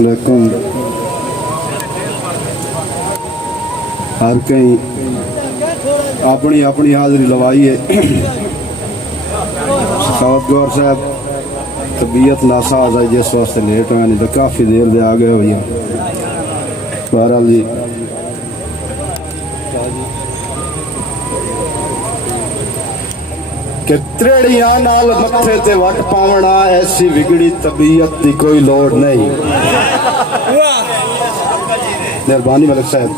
लेकिन हर कहीं अपनी अपनी हाजिरी लवाई है। साहब तबीयत नासाज है जिस वास्ते लेट है, नहीं तो काफ़ी देर दे आ गए भैया। बहरहाल जी कि त्रेड़ियां नाल मत्थे ते वट पावना, ऐसी बिगड़ी तबीयत की कोई लोड़ नहीं। मेहरबानी मलिक साहब।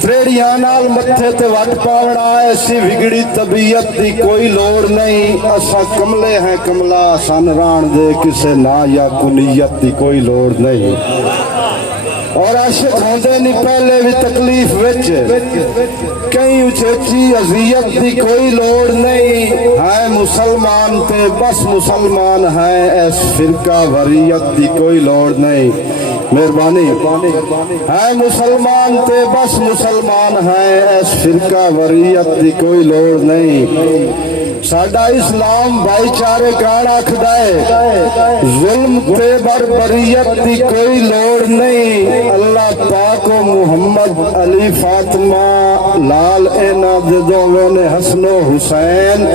त्रेड़ियां नाल मत्थे ते वट पावना, ऐसी बिगड़ी तबीयत की कोई लोड़ नहीं। असा कमले हैं कमला, सन राण दे किसे ना या कुनीयत की कोई लोड़ नहीं। और आशिक होंदे नहीं पहले भी तकलीफ विच, कहीं उचेची अजियत की कोई लोड़ नहीं। है मुसलमान ते बस मुसलमान है, ऐस फिरका वरीयत की कोई लोड़ नहीं। मेहरबानी। है मुसलमान ते बस मुसलमान है, ऐस फिरका वरीयत की कोई लोड़ नहीं। साडा इस्लाम भाईचारे कान आखदा है, जुल्म ते बरबरीयत की कोई लोड़ नहीं। अल्लाह पाक मुहम्मद अली फातिमा लाल एना दे दोवें ने हसनो हुसैन,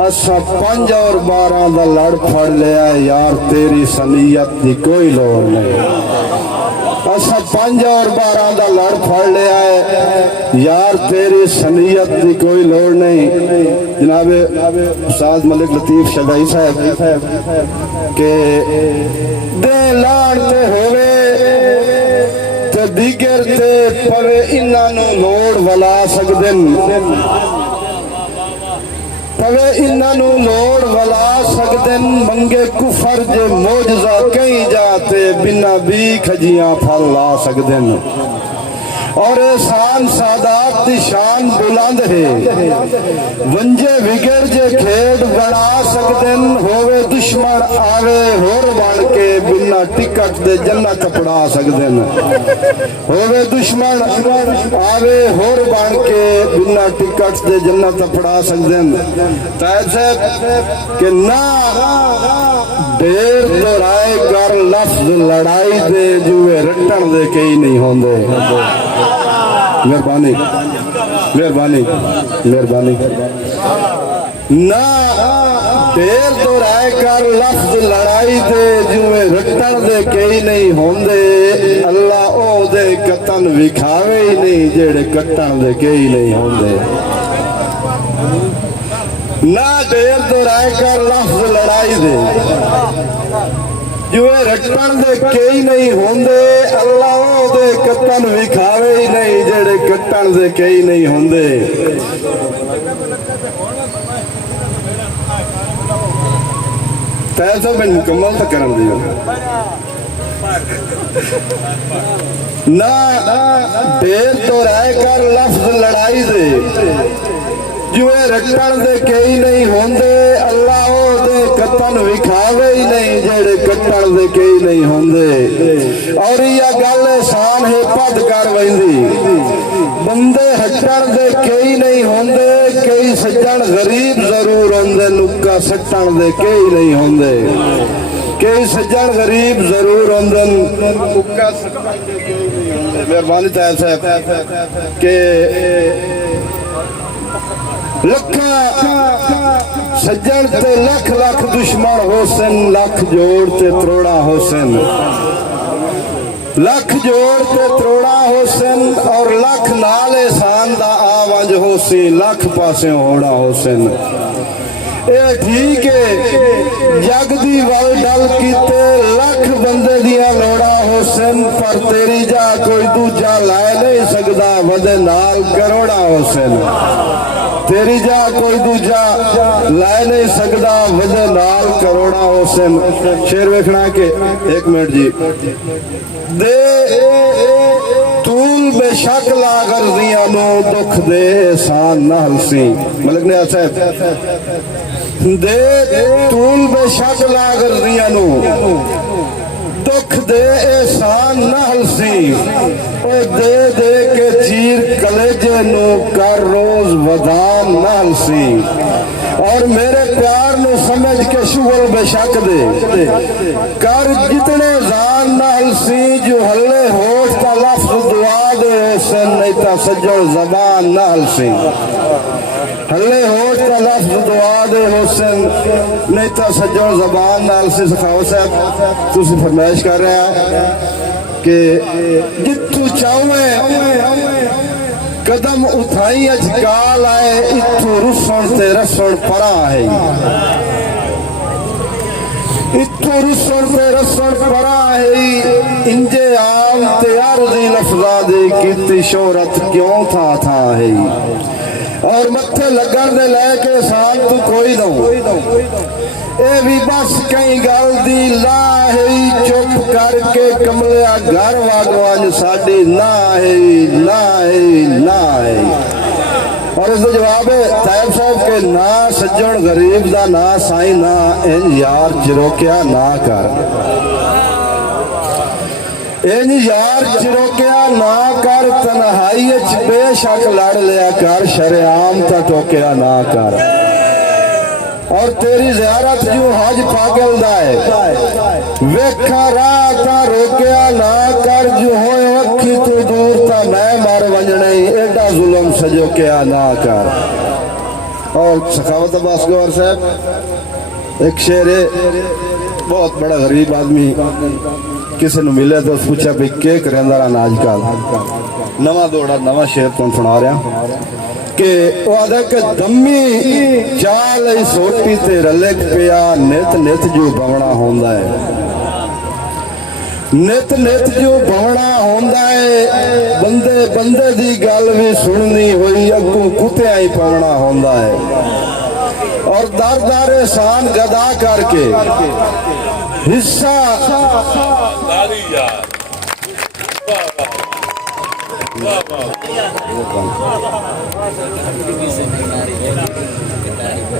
असा 5 और 12 दा लड़ फड़ लिया यार, तेरी सनीयत की कोई लोड़ नहीं। असा 5 और 12 दा लड़ फड़ लिया है यार, तेरी सनीयत की कोई लोड़ नहीं। जनाब उस्ताद मलिक लतीफ शदाई साहब के दे लाड़ते होवे ते दिगर ते पवे, इन्हां नूं लोड़ वला सकदे पवे, इन्हां नूं लोड़ वला सकदे। मंगे कुफर जे मोजजा कहीं जाते, बिना भी खजियां फल ला सकदे। और एहसान सादात की शान बुलंद है, वंजे विगर जे खेड बना सकते। होवे दुश्मन आवे होर बन के, बिना टिकट दे जन्नत कपड़ा सकते। होवे दुश्मन आवे होर बन के, बिना टिकट दे जन्नत कपड़ा सकते। तायब साहब के ना देर दोहराए कर लफ्ज लड़ाई दे, जुए रटन दे कई नहीं होंदे। मेहरबानी मेहरबानी मेहरबानी। ना देर दोहराए कर लफ्ज लड़ाई दे, जुए रटन दे कई नहीं होंदे। अल्लाह ओ दे कतन विखावे ही नहीं, जेड़े कटन दे कई नहीं होंदे। ना देर दोहराए कर लफ्ज लड़ाई दे, जुए रटन दे कई नहीं होंदे। अल्लाह दे कतन विखावे ही नहीं, जेड़े कटन दे कई नहीं होंदे। तैसा मैं मुकम्मल तक कर दिया। ना देर तो राय कर लफ्ज लड़ाई दे, जुए रटन दे कई नहीं होंदे। अल्लाह दे कतन विखावे ही नहीं, जेड़े कटन दे कई नहीं होंदे। और यह गल एहसान है पद कर वैंदी, बंदे हटन दे कई नहीं होंदे। कई सज्जन गरीब जरूर होंदे, नुक्का सट्टन दे कई नहीं होंदे। कई सज्जन गरीब जरूर होंदे, नुक्का सट्टन दे कई नहीं होंदे। मेहरबानी तायब साहब के लखा सज्जन ते लख लख दुश्मन होसन, लख जोड़ ते त्रोड़ा होसन। लख जोड़ ते त्रोड़ा होसन, और लख नाल एहसान दा आवाज होसी, लख पासे होड़ा होसन। ए ठीक है जग दी वल डल कीते, लख बंदे दियां लोड़ा होसन, पर तेरी जा कोई दूजा लै नहीं सकदा, वदे नाल करोड़ा होसन। तेरी जा कोई दूजा लै नहीं सकदा, वजह नाल करोड़ा होसन। शेर वेखना के 1 मिनट जी दे तूल बेशक लागर दियां नो, दुख दे एहसान ना हलसी। मलिक ने दे तूल बेशक लागर दियां नो, दुख दे एहसान न हलसी। ओ दे दे के चीर कलेजे नो, कर रोज वदान न हलसी। और मेरे प्यार नु समझ के शुगल बेशक दे, कर जितने जान न सी जो हल्ले होठ का लफ्ज दुआ दे हुसैन नहीं ता सज्जन जबान नाल सी हल्ले होठ का लफ्ज दुआ दे हुसैन नहीं ता सज्जन जबान नाल सी। सखावत साहब तुसी फरमाइश कर रहे हैं कि जितू चाहे कदम उठाई अजकाल आए इतू रुसन ते रसन परा है इतू रुसन ते रसन परा है इंजे आम ते अर्जी लफ्जा दी कीती शोहरत क्यों था है और मत्थे लगन दे लेके साल तू कोई दो ए भी बस कई गल दी ला है चुप करके कमलिया घर वागवान साडी ना है ना है ना है। और इसका जवाब है साहब साहब के ना सज्जन गरीब दा ना साई ना इन यार चिरोकिया ना कर इन यार चिरोकिया ना कर तन्हाई बेशक लड़ लिया कर शरेआम ता टोकिया ना कर। और तेरी ज़ियारत जो हज पागल दा है वेखा राह ता रोकिया ना कर जो होए अखी तू दूर ता मैं मर वजने एडा जुल्म सजो क्या ना कर। और सखावत अब्बास गौर साहब एक शेर बहुत बड़ा गरीब आदमी किसी ने मिले तो पूछा भी के करेंदा आजकल नवा दौड़ा नवा शेर तुम सुना रहा कि दमी चाल सोटी ते रलिक पिया नित नित जो बवना होंदा है नित नित जो बवना होंदा है बंदे बंदे दी गल भी सुननी हुई अगू कुत्तिया ही पवना होंदा है। और दर दर एहसान गदा करके हिस्सा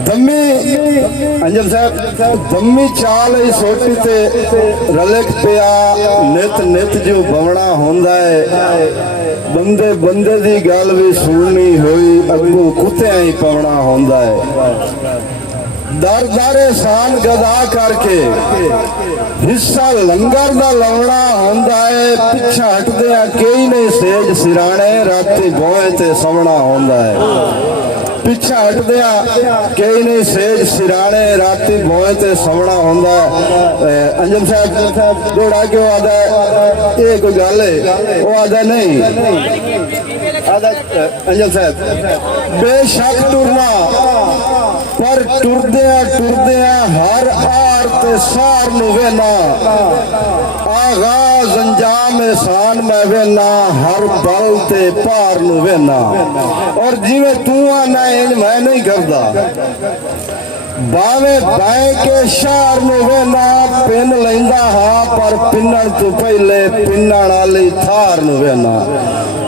दमी अंजम साहब दमी चाल सोटी ते रलिक पिया नित नित जो बवना होंदा है बंदे बंदे दी गल भी सुननी हुई अगू कुत्तिया ही पवना होंदा है। दर दर एहसान गदा करके हिस्सा लंगर दा लवना होंदा है पिछा हटदिया कई नहीं सेज सिराने राती बोए ते सवना होंदा है पिछा हटदिया कई नहीं सेज सिराने राती बोए ते सवना होंदा है। अंजम साहब जोड़ा क्यों आदा है ये कोई गल है वो आदा नहीं आदा अंजम साहब बेशक टुरना पर टुरदिया हर आर ते सार नु वेना आगाज अंजाम एहसान में वेना हर बल ते पार नु वेना। और जिवें तू आना इंज मैं नहीं करदा बावे बाए के शार नु वेना पिन लैंदा हाँ पर पिनण तो पहले पिनण वाली थार नु वेना।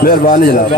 मेहरबानी जनाब।